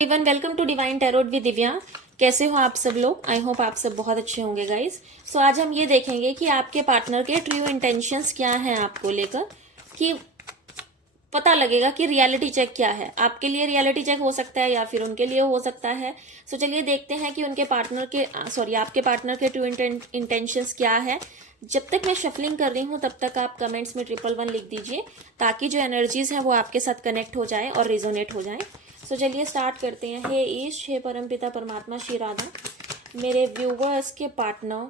Even welcome to divine tarot with Divya. कैसे हो आप सब लोग? आई होप आप सब बहुत अच्छे होंगे गाइस। सो आज हम ये देखेंगे कि आपके पार्टनर के ट्रू इंटेंशंस क्या हैं आपको लेकर, कि पता लगेगा कि रियलिटी चेक क्या है। आपके लिए रियलिटी चेक हो सकता है या फिर उनके लिए हो सकता है। सो चलिए देखते हैं कि उनके पार्टनर के आपके पार्टनर के ट्रू इंटेंशंस क्या है। जब तक मैं शफलिंग कर रही हूँ तब तक आप कमेंट्स में 111 लिख दीजिए, ताकि जो एनर्जीज हैं वो आपके साथ कनेक्ट हो जाए और रिजोनेट हो जाए। सो चलिए स्टार्ट करते हैं। हे ईश, हे परमपिता परमात्मा श्री राधा, मेरे व्यूवर्स के पार्टनर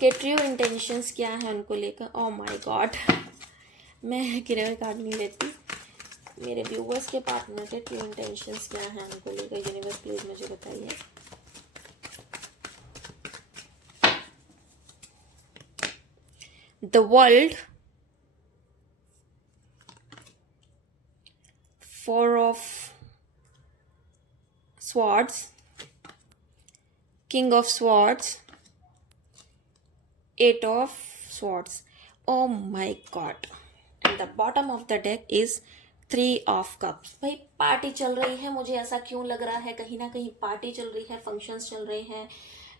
के ट्रू इंटेंशंस क्या है उनको लेकर। ओ माय गॉड, मैं किरण कार्ड नहीं लेती। मेरे व्यूवर्स के पार्टनर के ट्रू इंटेंशंस क्या है उनको लेकर, यूनिवर्स प्लीज मुझे बताइए। The world, four of swords, king of swords, eight of swords. Oh my god, and the bottom of the deck is 3 of cups. भाई पार्टी चल रही है, मुझे ऐसा क्यों लग रहा है, कहीं ना कहीं पार्टी चल रही है, फंक्शंस चल रहे हैं,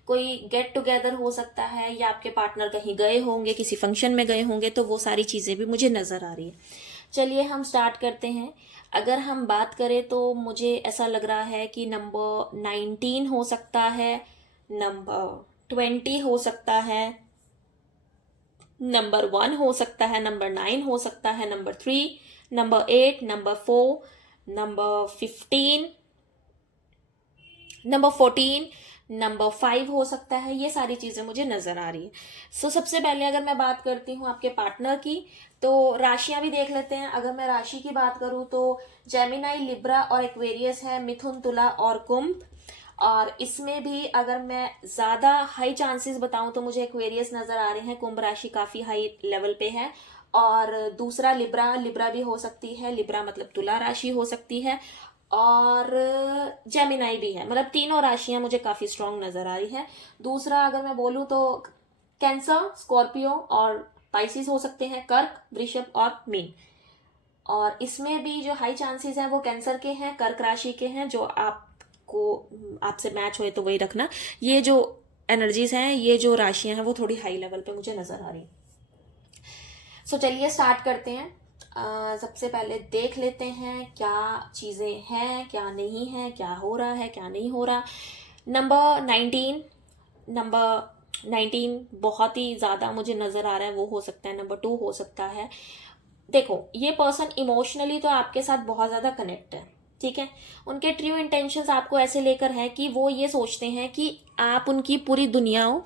कोई गेट टुगेदर हो सकता है, या आपके पार्टनर कहीं गए होंगे, किसी फंक्शन में गए होंगे, तो वो सारी चीज़ें भी मुझे नज़र आ रही है। चलिए हम स्टार्ट करते हैं। अगर हम बात करें तो मुझे ऐसा लग रहा है कि नंबर 19 हो सकता है, नंबर 20 हो सकता है, नंबर 1 हो सकता है, नंबर 9 हो सकता है, number 3, number 8, number 4, number 15, number 14, number 5 हो सकता है। ये सारी चीज़ें मुझे नज़र आ रही है। सो सबसे पहले अगर मैं बात करती हूँ आपके पार्टनर की, तो राशियां भी देख लेते हैं। अगर मैं राशि की बात करूँ तो जेमिनाई, लिब्रा और एक्वेरियस है, मिथुन, तुला और कुंभ। और इसमें भी अगर मैं ज़्यादा हाई चांसेस बताऊं तो मुझे एक्वेरियस नज़र आ रहे हैं, कुंभ राशि काफ़ी हाई लेवल पे है। और दूसरा लिब्रा, लिब्रा भी हो सकती है, लिब्रा मतलब तुला राशि हो सकती है। और जेमिनाई भी है, मतलब तीनों राशियां मुझे काफ़ी स्ट्रांग नज़र आ रही है। दूसरा अगर मैं बोलूँ तो कैंसर, स्कॉर्पियो और पाइसिस हो सकते हैं, कर्क, वृषभ और मीन। और इसमें भी जो हाई चांसेस हैं वो कैंसर के हैं, कर्क राशि के हैं। जो आपको आपसे मैच होए तो वही रखना। ये जो एनर्जीज हैं, ये जो राशियां हैं वो थोड़ी हाई लेवल पे मुझे नजर आ रही हैं। सो चलिए स्टार्ट करते हैं। सबसे पहले देख लेते हैं क्या चीज़ें हैं, क्या नहीं है, क्या हो रहा है, क्या नहीं हो रहा। नंबर 19, नंबर 19 बहुत ही ज़्यादा मुझे नज़र आ रहा है, वो हो सकता है। नंबर 2 हो सकता है। देखो, ये पर्सन इमोशनली तो आपके साथ बहुत ज़्यादा कनेक्ट है, ठीक है। उनके ट्रू इंटेंशंस आपको ऐसे लेकर है कि वो ये सोचते हैं कि आप उनकी पूरी दुनिया हो,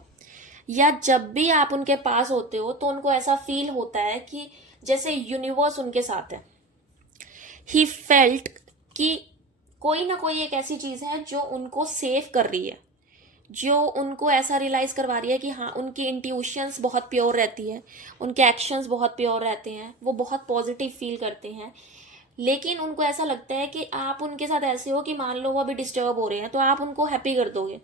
या जब भी आप उनके पास होते हो तो उनको ऐसा फील होता है कि जैसे यूनिवर्स उनके साथ है। ही फेल्ट कि कोई ना कोई एक ऐसी चीज़ है जो उनको सेव कर रही है, जो उनको ऐसा रियलाइज करवा रही है कि हाँ, उनकी इंट्यूशंस बहुत प्योर रहती है, उनके एक्शंस बहुत प्योर रहते हैं, वो बहुत पॉजिटिव फील करते हैं। लेकिन उनको ऐसा लगता है कि आप उनके साथ ऐसे हो कि मान लो वो अभी डिस्टर्ब हो रहे हैं तो आप उनको हैप्पी कर दोगे।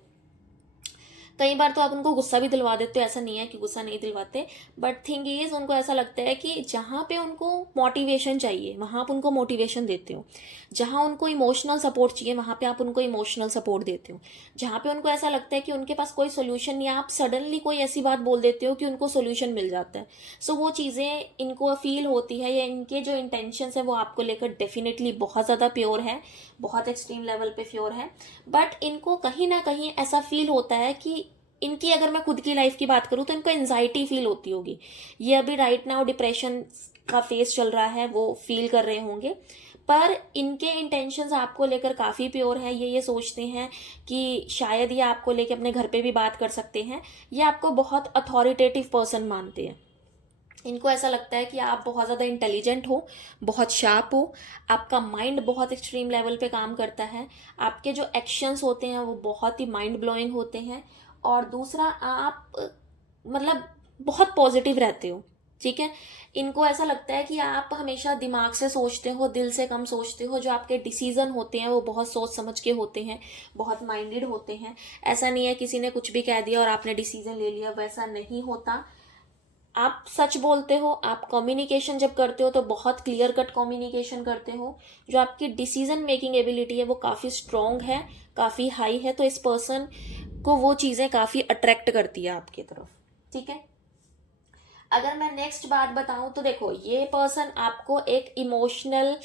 कई बार तो आप उनको गुस्सा भी दिलवा देते हो, ऐसा नहीं है कि गुस्सा नहीं दिलवाते। बट थिंग इज, उनको ऐसा लगता है कि जहाँ पे उनको मोटिवेशन चाहिए वहाँ आप उनको मोटिवेशन देते हो, जहाँ उनको इमोशनल सपोर्ट चाहिए वहाँ पे आप उनको इमोशनल सपोर्ट देते हो, जहाँ पे उनको ऐसा लगता है कि उनके पास कोई सोल्यूशन नहीं है, आप सडनली कोई ऐसी बात बोल देते हो कि उनको सोल्यूशन मिल जाता है। सो वो चीज़ें इनको फील होती है, या इनके जो इंटेंशन है वो आपको लेकर डेफिनेटली बहुत ज़्यादा प्योर है, बहुत एक्सट्रीम लेवल पे प्योर है। बट इनको कहीं ना कहीं ऐसा फील होता है कि इनकी, अगर मैं खुद की लाइफ की बात करूँ तो इनको एनजाइटी फील होती होगी। ये अभी राइट नाउ डिप्रेशन का फेस चल रहा है, वो फील कर रहे होंगे। पर इनके इंटेंशंस आपको लेकर काफ़ी प्योर है। ये सोचते हैं कि शायद ये आपको लेकर अपने घर पे भी बात कर सकते हैं। ये आपको बहुत अथॉरिटेटिव पर्सन मानते हैं। इनको ऐसा लगता है कि आप बहुत ज़्यादा इंटेलिजेंट हो, बहुत शार्प हो, आपका माइंड बहुत एक्सट्रीम लेवल पे काम करता है, आपके जो एक्शंस होते हैं वो बहुत ही माइंड ब्लोइंग होते हैं। और दूसरा, आप मतलब बहुत पॉजिटिव रहते हो, ठीक है। इनको ऐसा लगता है कि आप हमेशा दिमाग से सोचते हो, दिल से कम सोचते हो। जो आपके डिसीजन होते हैं वो बहुत सोच समझ के होते हैं, बहुत माइंडेड होते हैं। ऐसा नहीं है किसी ने कुछ भी कह दिया और आपने डिसीजन ले लिया, वैसा नहीं होता। आप सच बोलते हो, आप कम्युनिकेशन जब करते हो तो बहुत क्लियर कट कम्युनिकेशन करते हो, जो आपकी डिसीजन मेकिंग एबिलिटी है वो काफ़ी स्ट्रॉन्ग है, काफ़ी हाई है, तो इस पर्सन को वो चीज़ें काफ़ी अट्रैक्ट करती है आपकी तरफ। ठीक है, अगर मैं नेक्स्ट बात बताऊं तो देखो, ये पर्सन आपको एक इमोशनल,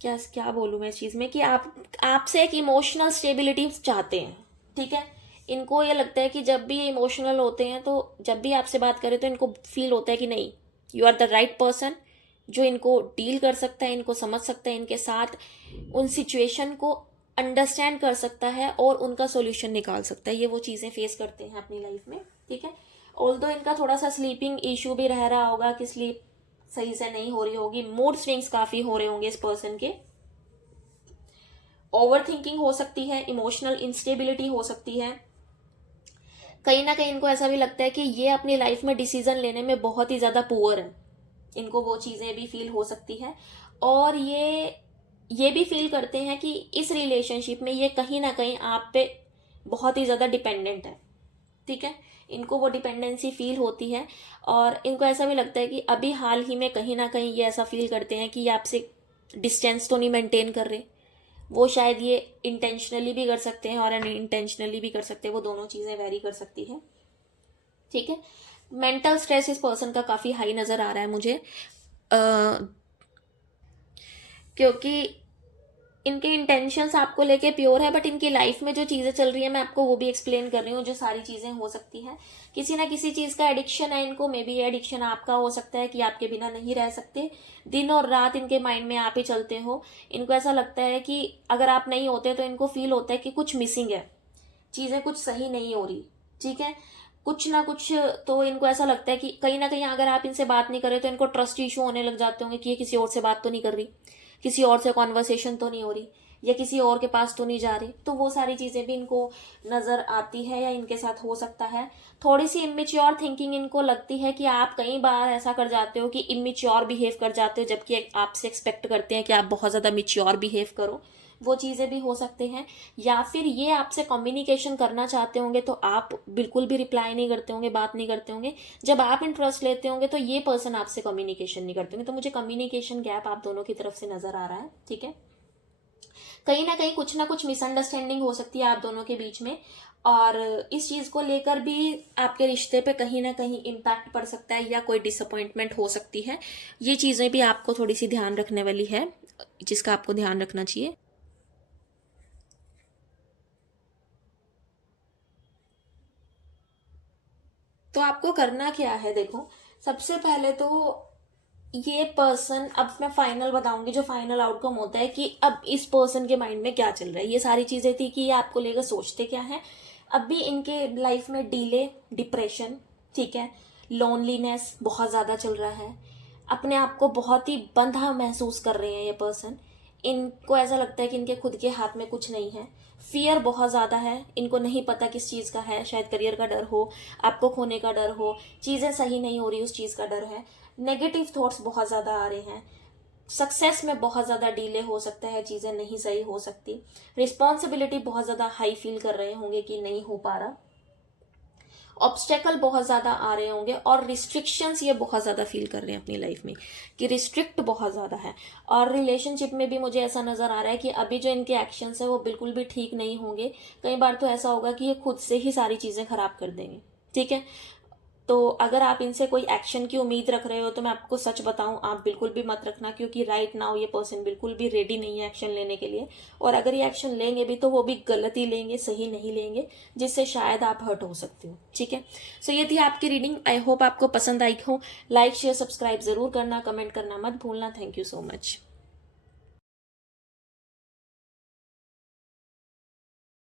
क्या क्या बोलूँ मैं इस चीज़ में, कि आप आपसे एक इमोशनल स्टेबिलिटी चाहते हैं। ठीक है, इनको ये लगता है कि जब भी ये इमोशनल होते हैं तो जब भी आपसे बात करें तो इनको फील होता है कि नहीं, you are the right person, जो इनको डील कर सकता है, इनको समझ सकता है, इनके साथ उन सिचुएशन को अंडरस्टैंड कर सकता है और उनका सोल्यूशन निकाल सकता है। ये वो चीज़ें फेस करते हैं अपनी लाइफ में। ठीक है, ऑल्दो इनका थोड़ा सा स्लीपिंग इशू भी रह रहा होगा, कि स्लीप सही से नहीं हो रही होगी, मूड स्विंग्स काफ़ी हो रहे होंगे इस पर्सन के, ओवर थिंकिंग हो सकती है, इमोशनल इंस्टेबिलिटी हो सकती है। कहीं ना कहीं इनको ऐसा भी लगता है कि ये अपनी लाइफ में डिसीजन लेने में बहुत ही ज़्यादा पुअर है, इनको वो चीज़ें भी फील हो सकती है। और ये भी फील करते हैं कि इस रिलेशनशिप में ये कहीं ना कहीं आप पे बहुत ही ज़्यादा डिपेंडेंट है। ठीक है, इनको वो डिपेंडेंसी फील होती है, और इनको ऐसा भी लगता है कि अभी हाल ही में कहीं ना कहीं ये ऐसा फील करते हैं कि ये आपसे डिस्टेंस तो नहीं मेंटेन कर रहे। वो शायद ये इंटेंशनली भी कर सकते हैं और अनइंटेंशनली भी कर सकते हैं, वो दोनों चीज़ें वेरी कर सकती है। ठीक है, मेंटल स्ट्रेस इस पर्सन का काफ़ी हाई नज़र आ रहा है मुझे, क्योंकि इनके इंटेंशंस आपको लेके प्योर है, बट इनकी लाइफ में जो चीज़ें चल रही है मैं आपको वो भी एक्सप्लेन कर रही हूँ, जो सारी चीज़ें हो सकती हैं। किसी ना किसी चीज़ का एडिक्शन है इनको, मे बी ये एडिक्शन आपका हो सकता है कि आपके बिना नहीं रह सकते, दिन और रात इनके माइंड में आप ही चलते हो। इनको ऐसा लगता है कि अगर आप नहीं होते तो इनको फील होता है कि कुछ मिसिंग है, चीज़ें कुछ सही नहीं हो रही। ठीक है, कुछ ना कुछ, तो इनको ऐसा लगता है कि कहीं ना कहीं अगर आप इनसे बात नहीं कर रहे तो इनको ट्रस्ट इशू होने लग जाते होंगे कि ये किसी और से बात तो नहीं कर रही, किसी और से कॉन्वर्सेशन तो नहीं हो रही, या किसी और के पास तो नहीं जा रही। तो वो सारी चीज़ें भी इनको नज़र आती है या इनके साथ हो सकता है। थोड़ी सी इमेच्योर थिंकिंग इनको लगती है कि आप कई बार ऐसा कर जाते हो कि इमेच्योर बिहेव कर जाते हो, जबकि आपसे एक्सपेक्ट करते हैं कि आप बहुत ज़्यादा मेच्योर बिहेव करो। वो चीज़ें भी हो सकते हैं। या फिर ये आपसे कम्युनिकेशन करना चाहते होंगे तो आप बिल्कुल भी रिप्लाई नहीं करते होंगे, बात नहीं करते होंगे। जब आप इंटरेस्ट लेते होंगे तो ये पर्सन आपसे कम्युनिकेशन नहीं करते होंगे। तो मुझे कम्युनिकेशन गैप आप दोनों की तरफ से नजर आ रहा है। ठीक है, कहीं ना कुछ मिसअंडरस्टैंडिंग हो सकती है आप दोनों के बीच में, और इस चीज़ को लेकर भी आपके रिश्ते पे कहीं ना कहीं इम्पैक्ट पड़ सकता है या कोई डिसअपॉइंटमेंट हो सकती है। ये चीज़ें भी आपको थोड़ी सी ध्यान रखने वाली है, जिसका आपको ध्यान रखना चाहिए। तो आपको करना क्या है, देखो, सबसे पहले तो ये पर्सन, अब मैं फाइनल बताऊंगी, जो फाइनल आउटकम होता है कि अब इस पर्सन के माइंड में क्या चल रहा है। ये सारी चीजें थी कि ये आपको लेकर सोचते क्या है। अब भी इनके लाइफ में डिले, डिप्रेशन, ठीक है, लोनलीनेस बहुत ज्यादा चल रहा है। अपने आप को बहुत ही बंधा महसूस कर रहे हैं ये पर्सन। इनको ऐसा लगता है कि इनके खुद के हाथ में कुछ नहीं है। फियर बहुत ज़्यादा है, इनको नहीं पता किस चीज़ का है, शायद करियर का डर हो, आपको खोने का डर हो, चीज़ें सही नहीं हो रही उस चीज़ का डर है। नेगेटिव थॉट्स बहुत ज़्यादा आ रहे हैं। सक्सेस में बहुत ज़्यादा डिले हो सकता है, चीज़ें नहीं सही हो सकती। रिस्पॉन्सिबिलिटी बहुत ज़्यादा हाई फील कर रहे होंगे कि नहीं हो पा रहा। ऑब्स्टेकल बहुत ज़्यादा आ रहे होंगे, और रिस्ट्रिक्शंस ये बहुत ज़्यादा फील कर रहे हैं अपनी लाइफ में कि रिस्ट्रिक्ट बहुत ज़्यादा है। और रिलेशनशिप में भी मुझे ऐसा नज़र आ रहा है कि अभी जो इनके एक्शंस है वो बिल्कुल भी ठीक नहीं होंगे। कई बार तो ऐसा होगा कि ये खुद से ही सारी चीज़ें खराब कर देंगे। ठीक है, तो अगर आप इनसे कोई एक्शन की उम्मीद रख रहे हो तो मैं आपको सच बताऊं, आप बिल्कुल भी मत रखना, क्योंकि राइट नाउ ये पर्सन बिल्कुल भी रेडी नहीं है एक्शन लेने के लिए। और अगर ये एक्शन लेंगे भी तो वो भी गलत ही लेंगे, सही नहीं लेंगे, जिससे शायद आप हर्ट हो सकते हो। ठीक है, सो ये थी आपकी रीडिंग। आई होप आपको पसंद आई हो। लाइक शेयर सब्सक्राइब जरूर करना, कमेंट करना मत भूलना। Thank you so much.